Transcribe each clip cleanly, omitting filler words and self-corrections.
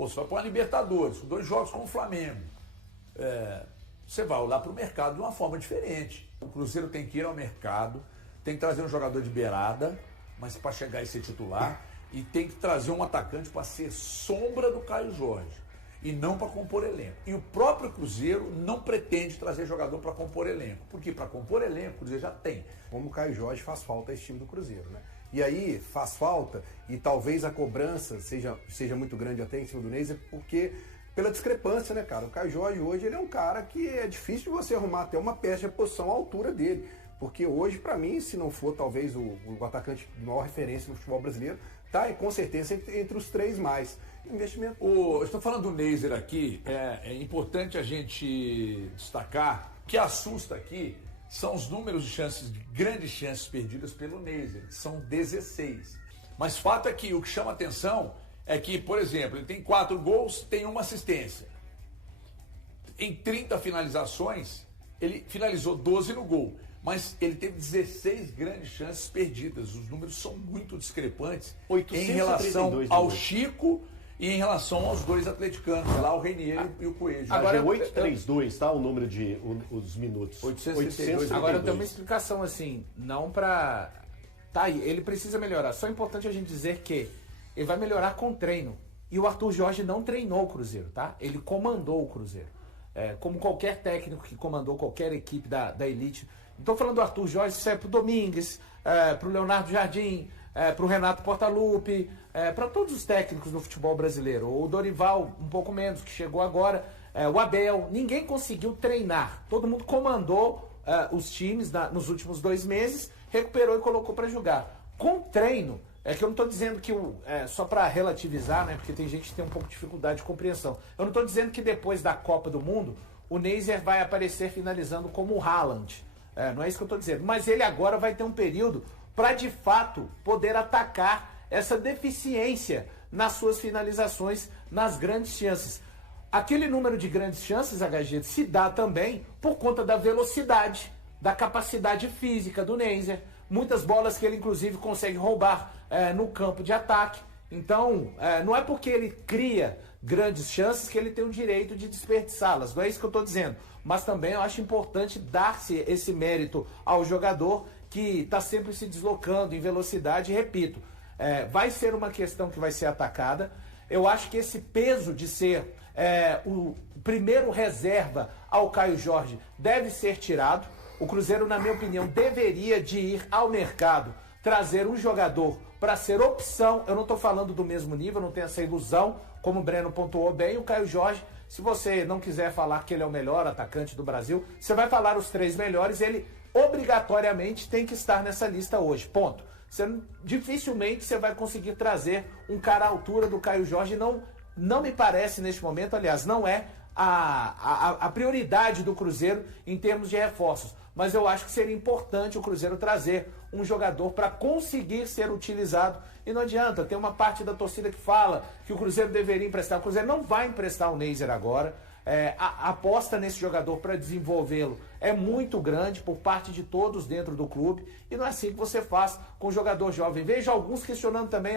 Pô, você vai para uma Libertadores, com 2 jogos com o Flamengo. Você vai olhar para o mercado de uma forma diferente. O Cruzeiro tem que ir ao mercado, tem que trazer um jogador de beirada, mas para chegar e ser titular, e tem que trazer um atacante para ser sombra do Caio Jorge, e não para compor elenco. E o próprio Cruzeiro não pretende trazer jogador para compor elenco, porque para compor elenco o Cruzeiro já tem. Como o Caio Jorge faz falta a esse time do Cruzeiro, né? E aí faz falta, e talvez a cobrança seja muito grande até em cima do Neiser, porque pela discrepância, né, cara? O Caio Jorge hoje ele é um cara que é difícil de você arrumar até uma peça de posição à altura dele. Porque hoje, para mim, se não for talvez o atacante de maior referência no futebol brasileiro, tá com certeza entre os 3 mais. Investimento. Eu estou falando do Neiser aqui, é importante a gente destacar que assusta aqui são os números de grandes chances perdidas pelo Neiser, que são 16. Mas fato é que o que chama atenção é que, por exemplo, ele tem 4 gols, tem 1 assistência. Em 30 finalizações, ele finalizou 12 no gol, mas ele teve 16 grandes chances perdidas. Os números são muito discrepantes em relação ao Chico e em relação aos 2 atleticanos, lá o Reinier e o Coelho. Agora é 832, tá? O número de os minutos. 832. Agora eu tenho uma explicação assim, não pra... Tá aí, ele precisa melhorar. Só é importante a gente dizer que ele vai melhorar com treino. E o Arthur Jorge não treinou o Cruzeiro, tá? Ele comandou o Cruzeiro. Como qualquer técnico que comandou qualquer equipe da elite. Não estou falando do Arthur Jorge, isso é pro Domingues, pro Leonardo Jardim, pro Renato Portaluppi, para todos os técnicos do futebol brasileiro. O Dorival, um pouco menos, que chegou agora. O Abel, ninguém conseguiu treinar. Todo mundo comandou os times nos últimos 2 meses, recuperou e colocou para jogar. Com treino, que eu não estou dizendo que só para relativizar, né, porque tem gente que tem um pouco de dificuldade de compreensão. Eu não estou dizendo que depois da Copa do Mundo, o Neiser vai aparecer finalizando como o Haaland. Não é isso que eu estou dizendo. Mas ele agora vai ter um período para, de fato, poder atacar essa deficiência nas suas finalizações, nas grandes chances. Aquele número de grandes chances, HG, se dá também por conta da velocidade, da capacidade física do Neiser. Muitas bolas que ele, inclusive, consegue roubar no campo de ataque. Então, não é porque ele cria grandes chances que ele tem o direito de desperdiçá-las. Não é isso que eu estou dizendo. Mas também eu acho importante dar-se esse mérito ao jogador que está sempre se deslocando em velocidade. E repito, vai ser uma questão que vai ser atacada. Eu acho que esse peso de ser o primeiro reserva ao Caio Jorge deve ser tirado. O Cruzeiro, na minha opinião, deveria de ir ao mercado, trazer um jogador para ser opção. Eu não estou falando do mesmo nível, não tenho essa ilusão, como o Breno pontuou bem. O Caio Jorge, se você não quiser falar que ele é o melhor atacante do Brasil, você vai falar os 3 melhores, ele obrigatoriamente tem que estar nessa lista hoje, ponto. Dificilmente você vai conseguir trazer um cara à altura do Caio Jorge, não me parece neste momento, aliás, não é a prioridade do Cruzeiro em termos de reforços. Mas eu acho que seria importante o Cruzeiro trazer um jogador para conseguir ser utilizado. E não adianta, tem uma parte da torcida que fala que o Cruzeiro deveria emprestar. O Cruzeiro não vai emprestar o Neiser agora. A aposta nesse jogador para desenvolvê-lo é muito grande por parte de todos dentro do clube, e não é assim que você faz com o jogador jovem. Vejo alguns questionando também,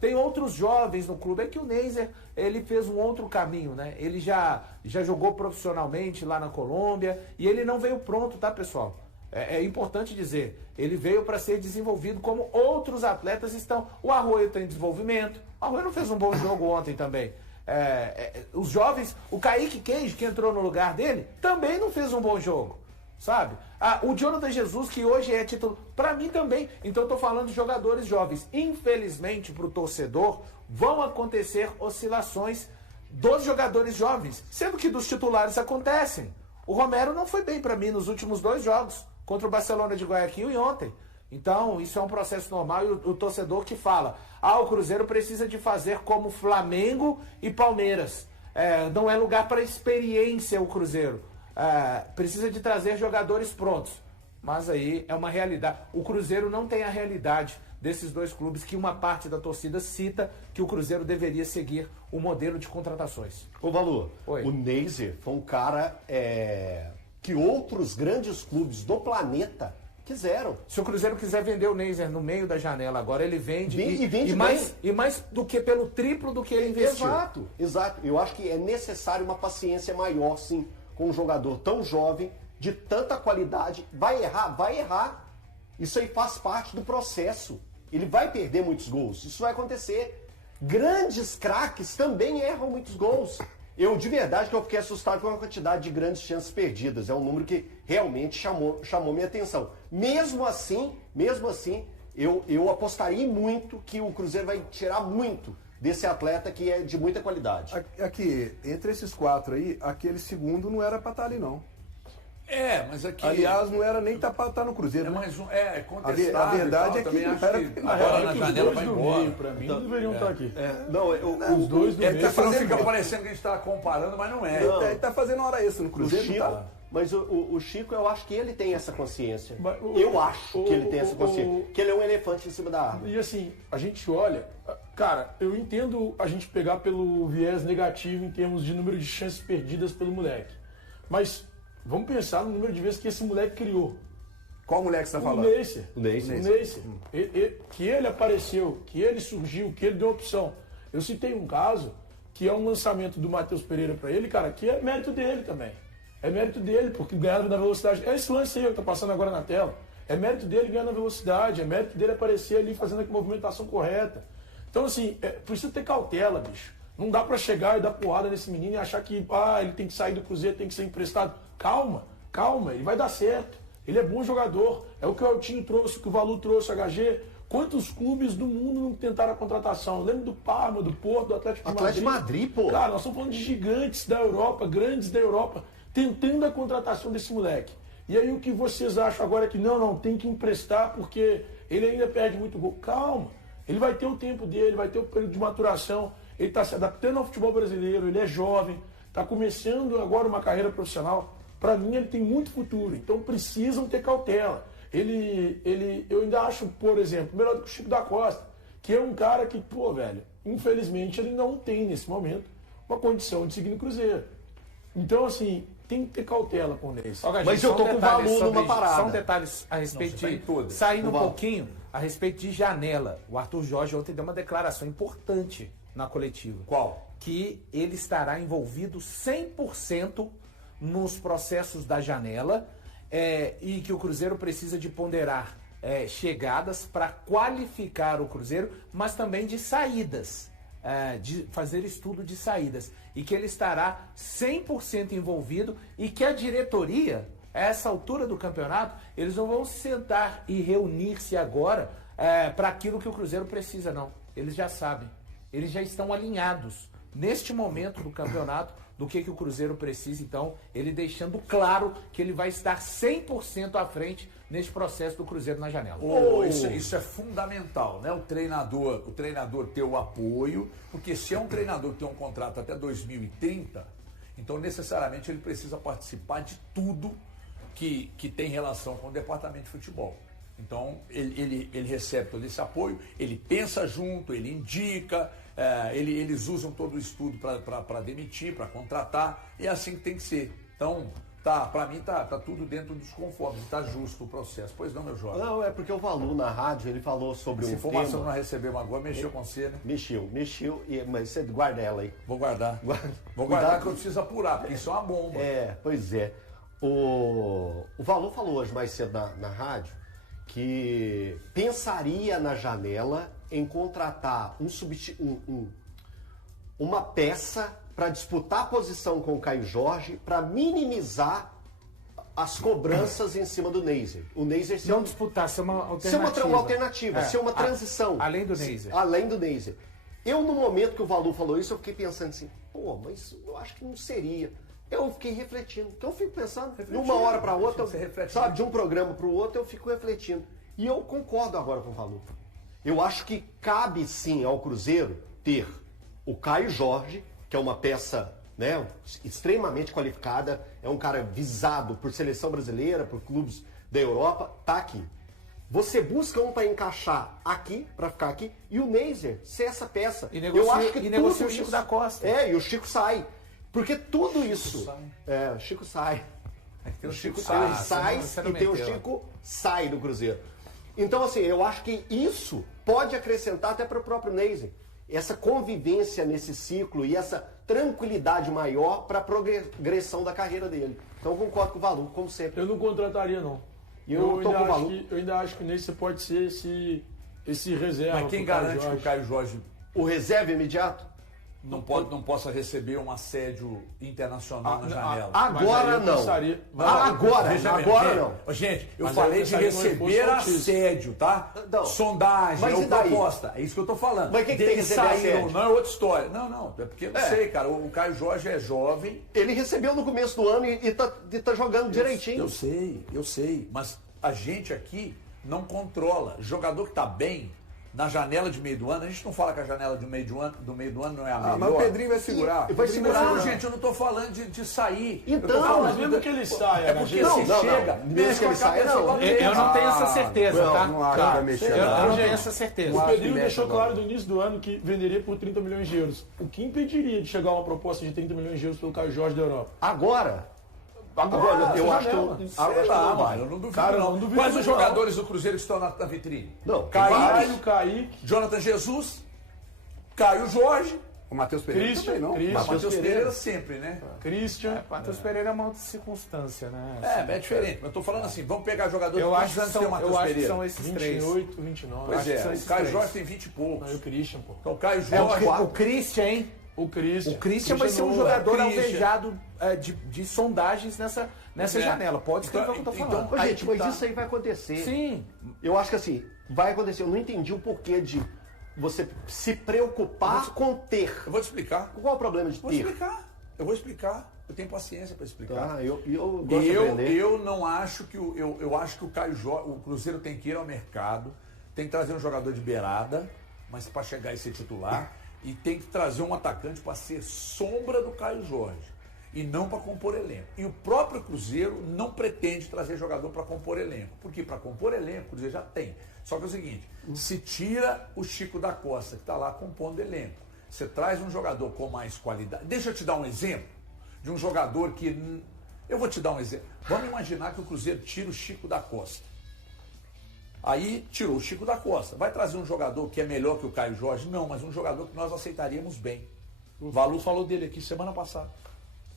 tem outros jovens no clube. É que o Neiser, ele fez um outro caminho, né? Ele já jogou profissionalmente lá na Colômbia e ele não veio pronto, tá, pessoal? É importante dizer, ele veio para ser desenvolvido como outros atletas estão. O Arroio tem desenvolvimento, o Arroio não fez um bom jogo ontem também. Os jovens, o Kaique Queijo, que entrou no lugar dele, também não fez um bom jogo, sabe? O Jonathan Jesus, que hoje é título, para mim também. Então eu tô falando de jogadores jovens. Infelizmente para o torcedor vão acontecer oscilações dos jogadores jovens, sendo que dos titulares acontecem. O Romero não foi bem para mim nos últimos 2 jogos, contra o Barcelona de Guayaquil e ontem. Então, isso é um processo normal, e o torcedor que fala, o Cruzeiro precisa de fazer como Flamengo e Palmeiras. Não é lugar para experiência o Cruzeiro. Precisa de trazer jogadores prontos. Mas aí é uma realidade. O Cruzeiro não tem a realidade desses 2 clubes que uma parte da torcida cita que o Cruzeiro deveria seguir o modelo de contratações. Ô, Valu, Oi. O Neiser foi um cara que outros grandes clubes do planeta Quiseram. Se o Cruzeiro quiser vender o Neiser no meio da janela, agora ele vende. E vende e mais do que pelo triplo do que ele investiu. Exato. Eu acho que é necessário uma paciência maior, sim, com um jogador tão jovem, de tanta qualidade. Vai errar. Isso aí faz parte do processo. Ele vai perder muitos gols. Isso vai acontecer. Grandes craques também erram muitos gols. De verdade, que eu fiquei assustado com a quantidade de grandes chances perdidas. É um número que realmente chamou minha atenção. Mesmo assim, eu apostaria muito que o Cruzeiro vai tirar muito desse atleta que é de muita qualidade. Aqui, entre esses 4 aí, aquele segundo não era pra estar ali, não. Mas aqui... Aliás, não era nem pra estar no Cruzeiro, né? contestável. A verdade é que também não era... agora na janela vai embora. Meio, pra mim, não deveriam estar aqui. Os dois do meio. Fica parecendo que a gente está comparando, mas não é. Ele tá fazendo hora extra no Cruzeiro, Chico, tá? Mas o Chico, eu acho que ele tem essa consciência. Eu acho que ele tem essa consciência. Que ele é um elefante em cima da árvore. E assim, a gente olha... Cara, eu entendo a gente pegar pelo viés negativo em termos de número de chances perdidas pelo moleque. Mas vamos pensar no número de vezes que esse moleque criou. Qual moleque você tá falando? O Neiser. Que ele apareceu, que ele surgiu, que ele deu opção. Eu citei um caso que é um lançamento do Matheus Pereira para ele, cara, que é mérito dele também. É mérito dele, porque ganhava na velocidade. É esse lance aí que tá passando agora na tela. É mérito dele ganhar na velocidade, é mérito dele aparecer ali fazendo a movimentação correta. Então, assim, precisa ter cautela, bicho. Não dá pra chegar e dar porrada nesse menino e achar que ele tem que sair do Cruzeiro, tem que ser emprestado. Calma, ele vai dar certo. Ele é bom jogador. É o que o Eltinho trouxe, o que o Valu trouxe, o HG. Quantos clubes do mundo não tentaram a contratação? Eu lembro do Parma, do Porto, do Atlético de Madrid, pô. Cara, nós estamos falando de gigantes da Europa, grandes da Europa, tentando a contratação desse moleque. E aí o que vocês acham agora é que não, tem que emprestar porque ele ainda perde muito gol. Calma, ele vai ter o tempo dele, vai ter o período de maturação, ele está se adaptando ao futebol brasileiro, ele é jovem, está começando agora uma carreira profissional. Para mim ele tem muito futuro, então precisam ter cautela. Eu ainda acho, por exemplo, melhor do que o Chico da Costa, que é um cara que, infelizmente ele não tem nesse momento uma condição de seguir no Cruzeiro. Então, assim, tem que ter cautela com ele. Mas eu tô com o Valu numa parada. Só um detalhe a respeito saindo um pouquinho, a respeito de janela. O Arthur Jorge ontem deu uma declaração importante na coletiva. Qual? Que ele estará envolvido 100% nos processos da janela e que o Cruzeiro precisa de ponderar chegadas para qualificar o Cruzeiro, mas também de saídas. De fazer estudo de saídas e que ele estará 100% envolvido e que a diretoria, a essa altura do campeonato, eles não vão sentar e reunir-se agora para aquilo que o Cruzeiro precisa, não. Eles já sabem, eles já estão alinhados neste momento do campeonato do que o Cruzeiro precisa, então ele deixando claro que ele vai estar 100% à frente neste processo do Cruzeiro na janela. Isso é fundamental, né? O treinador ter o apoio, porque se é um treinador que tem um contrato até 2030, então necessariamente ele precisa participar de tudo que tem relação com o departamento de futebol. Então ele recebe todo esse apoio, ele pensa junto, ele indica, eles usam todo o estudo para demitir, para contratar, e é assim que tem que ser. Então, para mim tá tudo dentro dos conformes, tá justo o processo. Pois não, meu jovem? Não, é porque o Valu na rádio, ele falou sobre Essa informação não recebeu agora, mexeu com você, né? Mexeu, mas você guarda ela aí. Vou guardar. Vou guardar que eu preciso apurar, porque isso é uma bomba. Pois é. O Valu falou hoje mais cedo na rádio que pensaria na janela em contratar uma peça para disputar a posição com o Caio Jorge, para minimizar as cobranças em cima do Neiser. O Neiser não disputar, ser uma alternativa. Ser uma transição. Além do Neiser. Além do Neiser. Eu, no momento que o Valu falou isso, eu fiquei pensando assim, mas eu acho que não seria. Eu fiquei refletindo. Então eu fico pensando, de uma hora para outra, sabe, de um programa para o outro, eu fico refletindo. E eu concordo agora com o Valu. Eu acho que cabe sim ao Cruzeiro ter o Caio Jorge, que é uma peça, né, extremamente qualificada, é um cara visado por seleção brasileira, por clubes da Europa, tá aqui. Você busca um para encaixar aqui, para ficar aqui, e o Neiser ser essa peça. E negocia o Chico da Costa. E o Chico sai. Porque tudo isso... O Chico sai. Tem O Chico Sainz. Sainz e tem o Chico Sai do Cruzeiro. Então, assim, eu acho que isso pode acrescentar até para o próprio Neise. Essa convivência nesse ciclo e essa tranquilidade maior para a progressão da carreira dele. Então, eu concordo com o Valu, como sempre. Eu não contrataria, não. Eu ainda acho que nesse pode ser esse reserva. Mas quem garante que o Caio Jorge O reserva imediato? não possa receber um assédio internacional na janela? Agora não. Agora não. Gente, eu Mas falei eu de pensaria numa receber exposição assédio, tá? Não. Sondagem, Mas ou e daí? proposta. É isso que eu tô falando. Mas quem que Dele tem que receber sair ou assédio? não é outra história. Não. É porque eu não sei, cara. O Caio Jorge é jovem. Ele recebeu no começo do ano e tá jogando direitinho. Eu sei. Mas a gente aqui não controla. Jogador que tá bem na janela de meio do ano, a gente não fala que a janela do meio do ano não é a melhor. Mas o Pedrinho vai segurar. Vai segurar. Não, gente, eu não tô falando de sair. Então, eu tô falando Mas mesmo que ele saia, É porque Não, se não, chega, não. mexe Mesmo que com a ele saia, cabeça não. do Eu não tenho essa certeza, tá? Não acho que vai mexer. Eu não Gente, tenho essa certeza. O acho que Pedrinho mexe deixou agora. claro no início do ano que venderia por 30 milhões de euros. O que impediria de chegar uma proposta de 30 milhões de euros pelo Caio Jorge da Europa? Agora eu essa acho que janela. eu não vai. Eu não duvido, Cara, não. não duvido Quais não. os jogadores do Cruzeiro que estão na vitrine? Não, Caio, Kaique, Jonathan Jesus, Caio Jorge, O Matheus Pereira Christian, também não. mas Matheus Pereira sempre, né? Christian. Matheus Pereira é uma outra circunstância, né? É diferente. Mas eu tô falando assim, vamos pegar jogadores Eu de acho quantos que anos tem o Matheus Pereira? são esses três. 28, 29. Pois acho que são é, esses o Caio três. Jorge tem 20 e poucos. Não, o Christian, pô. Então o Caio É, Jorge... o Christian, hein? O Christian. O Christian vai ser um novo. jogador Christian. alvejado de sondagens nessa janela. Pode escrever o que eu tô falando. Ô, Aí gente, que mas tá. isso aí vai acontecer. Sim. Eu acho que assim, vai acontecer. Eu não entendi o porquê de você se preocupar com ter. Eu vou te explicar. Qual é o problema de Vou ter? explicar. Eu vou explicar. Eu tenho paciência para explicar. Eu gosto de aprender. Eu não acho que eu acho que o Caio Jorge, o Cruzeiro tem que ir ao mercado, tem que trazer um jogador de beirada, mas para chegar e ser titular, e tem que trazer um atacante para ser sombra do Caio Jorge e não para compor elenco. E o próprio Cruzeiro não pretende trazer jogador para compor elenco, porque para compor elenco o Cruzeiro já tem. Só que é o seguinte, se tira o Chico da Costa que está lá compondo elenco, você traz um jogador com mais qualidade. Deixa eu te dar um exemplo de um jogador que... Eu vou te dar um exemplo. Vamos imaginar que o Cruzeiro tira o Chico da Costa. Aí tirou o Chico da Costa. Vai trazer um jogador que é melhor que o Caio Jorge? Não, mas um jogador que nós aceitaríamos bem. O Valu falou dele aqui semana passada.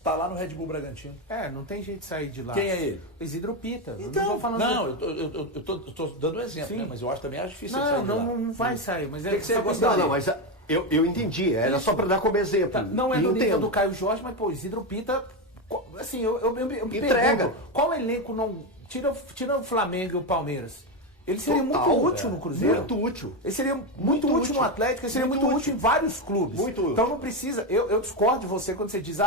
Tá lá no Red Bull Bragantino. Não tem jeito de sair de lá. Quem é ele? Isidro Pita. Então, não tô falando eu tô dando um exemplo, Sim. né? Mas eu acho também difícil ele sair de lá. não vai sair. Mas que você só gosta pra- Não, mas eu entendi. Era só para dar como exemplo. Tá, não é E do nível entendo. do Caio Jorge, mas, pô, Isidro Pita, assim, eu me Entrega. pergunto, qual elenco não... Tira o Flamengo e o Palmeiras. Ele seria Total, muito útil no Cruzeiro. Muito útil. Ele seria muito Muito útil útil. no Atlético, ele seria Muito muito útil. útil em vários clubes. Muito útil. Então não precisa... Eu discordo de você quando você diz,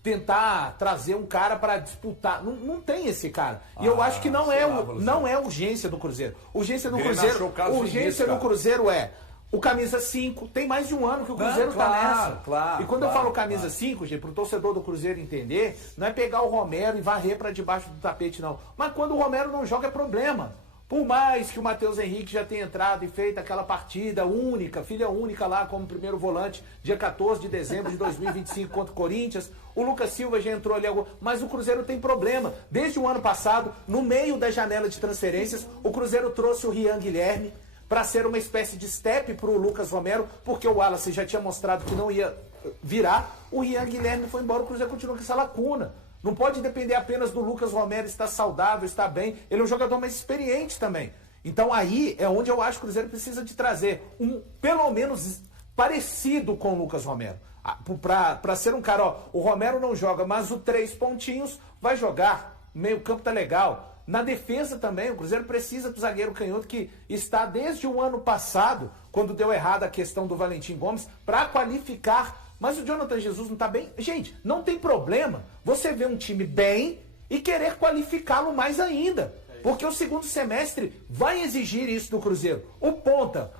tentar trazer um cara para disputar. Não tem esse cara. E eu acho que não sei é, lá, Luciano. não é urgência do Cruzeiro. Urgência do Grêmio Cruzeiro, achou o Carlos urgência Vinícius, do cara. Cruzeiro é o camisa 5. Tem mais de um ano que o Cruzeiro tá claro, nessa. claro, E quando eu claro, falo camisa claro. 5, gente, pro torcedor do Cruzeiro entender, não é pegar o Romero e varrer para debaixo do tapete, não. Mas quando o Romero não joga é problema. Por mais que o Matheus Henrique já tenha entrado e feito aquela partida única, filha única lá como primeiro volante, dia 14 de dezembro de 2025 contra o Corinthians, o Lucas Silva já entrou ali, mas o Cruzeiro tem problema. Desde o ano passado, no meio da janela de transferências, o Cruzeiro trouxe o Rian Guilherme para ser uma espécie de step para o Lucas Romero, porque o Wallace já tinha mostrado que não ia virar, o Rian Guilherme foi embora, o Cruzeiro continua com essa lacuna. Não pode depender apenas do Lucas Romero estar saudável, estar bem. Ele é um jogador mais experiente também. Então aí é onde eu acho que o Cruzeiro precisa de trazer um, pelo menos, parecido com o Lucas Romero. Para ser um cara, o Romero não joga, mas o 3 pontinhos vai jogar. Meio campo tá legal. Na defesa também, o Cruzeiro precisa do zagueiro canhoto que está desde o ano passado, quando deu errado a questão do Valentim Gomes, para qualificar. Mas o Jonathan Jesus não está bem. Gente, não tem problema você ver um time bem e querer qualificá-lo mais ainda. Porque o segundo semestre vai exigir isso do Cruzeiro. O ponta.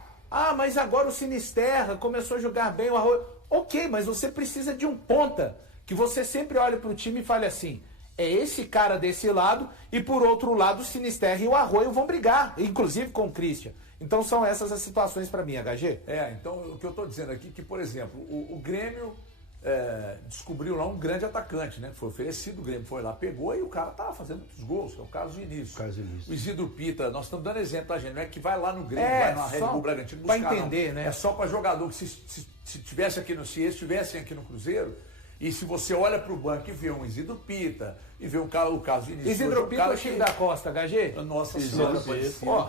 Mas agora o Sinisterra começou a jogar bem, o Arroio. Ok, mas você precisa de um ponta. Que você sempre olhe para o time e fale assim, é esse cara desse lado e por outro lado o Sinisterra e o Arroio vão brigar, inclusive com o Christian. Então são essas as situações para mim, HG. Então o que eu estou dizendo aqui é que, por exemplo, o Grêmio descobriu lá um grande atacante, né? Foi oferecido, o Grêmio foi lá, pegou e o cara tava fazendo muitos gols, que é o Carlos Vinícius. O Isidro Pita, nós estamos dando exemplo, tá, gente? Não é que vai lá no Grêmio, vai na Red Bull Bragantino buscar, pra entender, não. Né? É só para jogador que se tivesse aqui se estivessem aqui no Cruzeiro, e se você olha para o banco e vê um Isidro Pita, e vê o Carlos Vinícius... Isidro Pita ou Chico da Costa, HG? Nossa Senhora,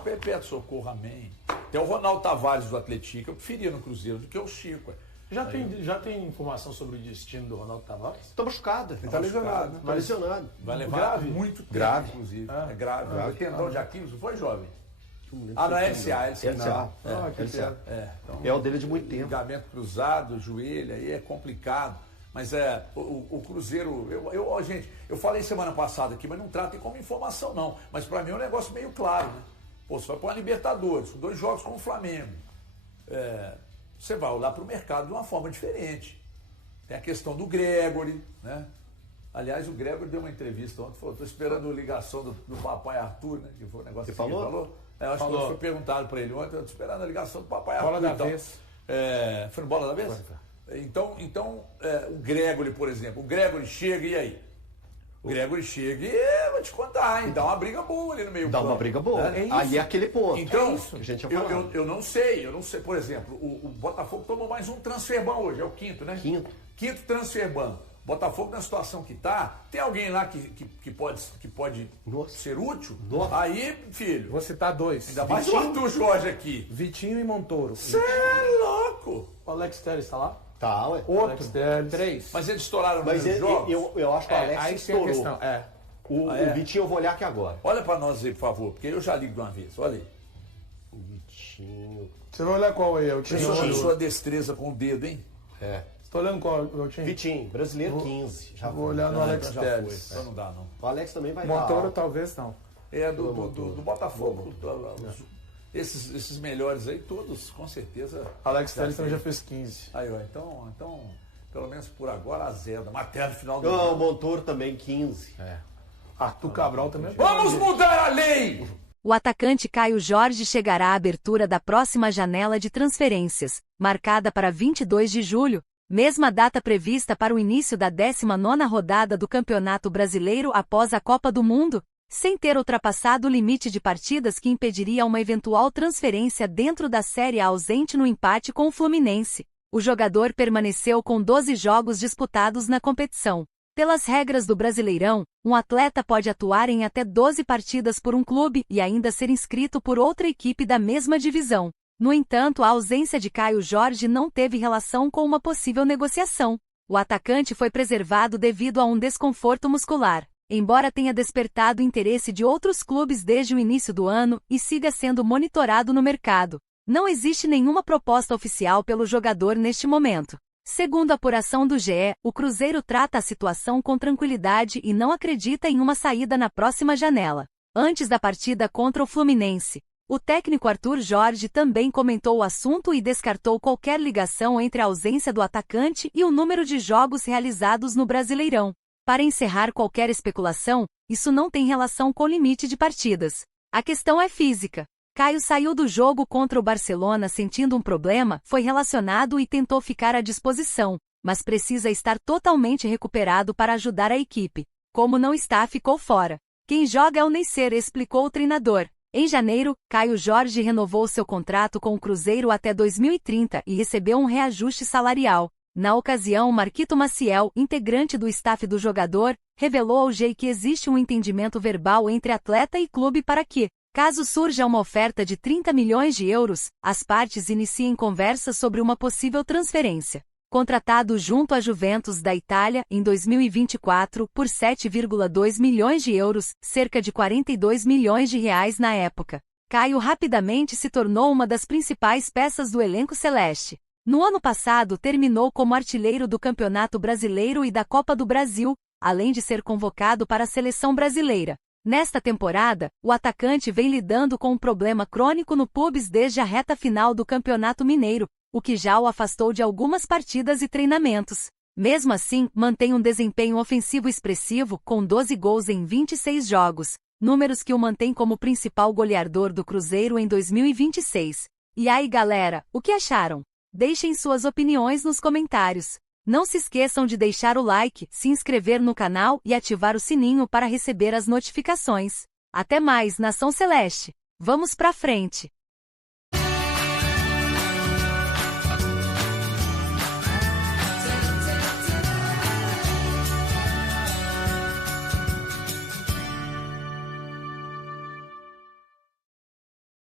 perpétuo socorro, amém. Tem o Ronaldo Tavares do Atlético, eu preferia no Cruzeiro do que o Chico. Já tem informação sobre o destino do Ronaldo Tavares? Tá machucado. Ele tá lesionado. Tá lesionado. Vai levar grave? muito tempo, grave, inclusive. É grave. Tendão de Aquiles, não foi, jovem? Na LCA. LCA. É o dele de muito tempo. Ligamento cruzado, joelho, aí é complicado. Mas o Cruzeiro, gente, eu falei semana passada aqui, mas não tratem como informação não. Mas para mim é um negócio meio claro, né? Pô, você vai para a Libertadores, com 2 jogos com o Flamengo. Você vai olhar para o mercado de uma forma diferente. Tem a questão do Gregory, né? Aliás, o Gregory deu uma entrevista ontem, falou, estou esperando a ligação do papai Arthur, né? Que foi um negócio Você que falou? ele falou. Eu acho que foi perguntado para ele ontem, estou esperando a ligação do papai Bola Arthur. Da vez. Foi no Bola da Vez? Então o Gregory, por exemplo, o Gregory chega e aí? O Gregory chega e vou te contar, hein? Dá uma briga boa ali no meio. Dá uma briga boa. Aí é aquele ponto. Então, que a gente eu não sei. Por exemplo, o Botafogo tomou mais um transferban hoje, é o quinto, né? Quinto transferban. Botafogo na situação que tá, tem alguém lá que pode ser útil? Nossa. Aí, filho. Vou citar 2. Ainda mais o Arthur Jorge aqui. Vitinho e Montoro. Você é louco. O Alex Telles está lá? Tá, ué. Alex Telles. 3. Mas eles estouraram Mas nos jogos? eu acho que o Alex aí tem a estourou. questão. O Vitinho eu vou olhar aqui agora. Olha pra nós aí, por favor, porque eu já ligo de uma vez. Olha aí. O Vitinho. Você vai olhar qual aí? É o time? Sua destreza com o dedo, hein? Você tá olhando qual é o time? Vitinho, brasileiro 15. Já Vou foi. olhar no Alex Já Telles. foi. Então não dá, não. O Alex também vai Montoro dar. talvez não. É do Botafogo. Esses melhores aí, todos, com certeza. Alex Telles também já fez 15. Aí, ó, então, pelo menos por agora, a zero. Mas até no final do Não, o ano. Montoro também 15. Arthur Cabral também. Vamos mudar a lei! O atacante Caio Jorge chegará à abertura da próxima janela de transferências, marcada para 22 de julho, mesma data prevista para o início da 19ª rodada do Campeonato Brasileiro após a Copa do Mundo, sem ter ultrapassado o limite de partidas que impediria uma eventual transferência dentro da Série A ausente no empate com o Fluminense. O jogador permaneceu com 12 jogos disputados na competição. Pelas regras do Brasileirão, um atleta pode atuar em até 12 partidas por um clube e ainda ser inscrito por outra equipe da mesma divisão. No entanto, a ausência de Caio Jorge não teve relação com uma possível negociação. O atacante foi preservado devido a um desconforto muscular, embora tenha despertado interesse de outros clubes desde o início do ano e siga sendo monitorado no mercado. Não existe nenhuma proposta oficial pelo jogador neste momento. Segundo a apuração do GE, o Cruzeiro trata a situação com tranquilidade e não acredita em uma saída na próxima janela. Antes da partida contra o Fluminense, o técnico Arthur Jorge também comentou o assunto e descartou qualquer ligação entre a ausência do atacante e o número de jogos realizados no Brasileirão. Para encerrar qualquer especulação, isso não tem relação com o limite de partidas. A questão é física. Caio saiu do jogo contra o Barcelona sentindo um problema, foi relacionado e tentou ficar à disposição, mas precisa estar totalmente recuperado para ajudar a equipe. Como não está, ficou fora. Quem joga é o Neisser, explicou o treinador. Em janeiro, Caio Jorge renovou seu contrato com o Cruzeiro até 2030 e recebeu um reajuste salarial. Na ocasião, Marquito Maciel, integrante do staff do jogador, revelou ao GE que existe um entendimento verbal entre atleta e clube para que, caso surja uma oferta de 30 milhões de euros, as partes iniciem conversas sobre uma possível transferência. Contratado junto à Juventus da Itália em 2024 por 7,2 milhões de euros, cerca de 42 milhões de reais na época, Caio rapidamente se tornou uma das principais peças do elenco celeste. No ano passado terminou como artilheiro do Campeonato Brasileiro e da Copa do Brasil, além de ser convocado para a seleção brasileira. Nesta temporada, o atacante vem lidando com um problema crônico no pubis desde a reta final do Campeonato Mineiro, o que já o afastou de algumas partidas e treinamentos. Mesmo assim, mantém um desempenho ofensivo expressivo, com 12 gols em 26 jogos, números que o mantém como principal goleador do Cruzeiro em 2026. E aí, galera, o que acharam? Deixem suas opiniões nos comentários. Não se esqueçam de deixar o like, se inscrever no canal e ativar o sininho para receber as notificações. Até mais, Nação Celeste! Vamos pra frente!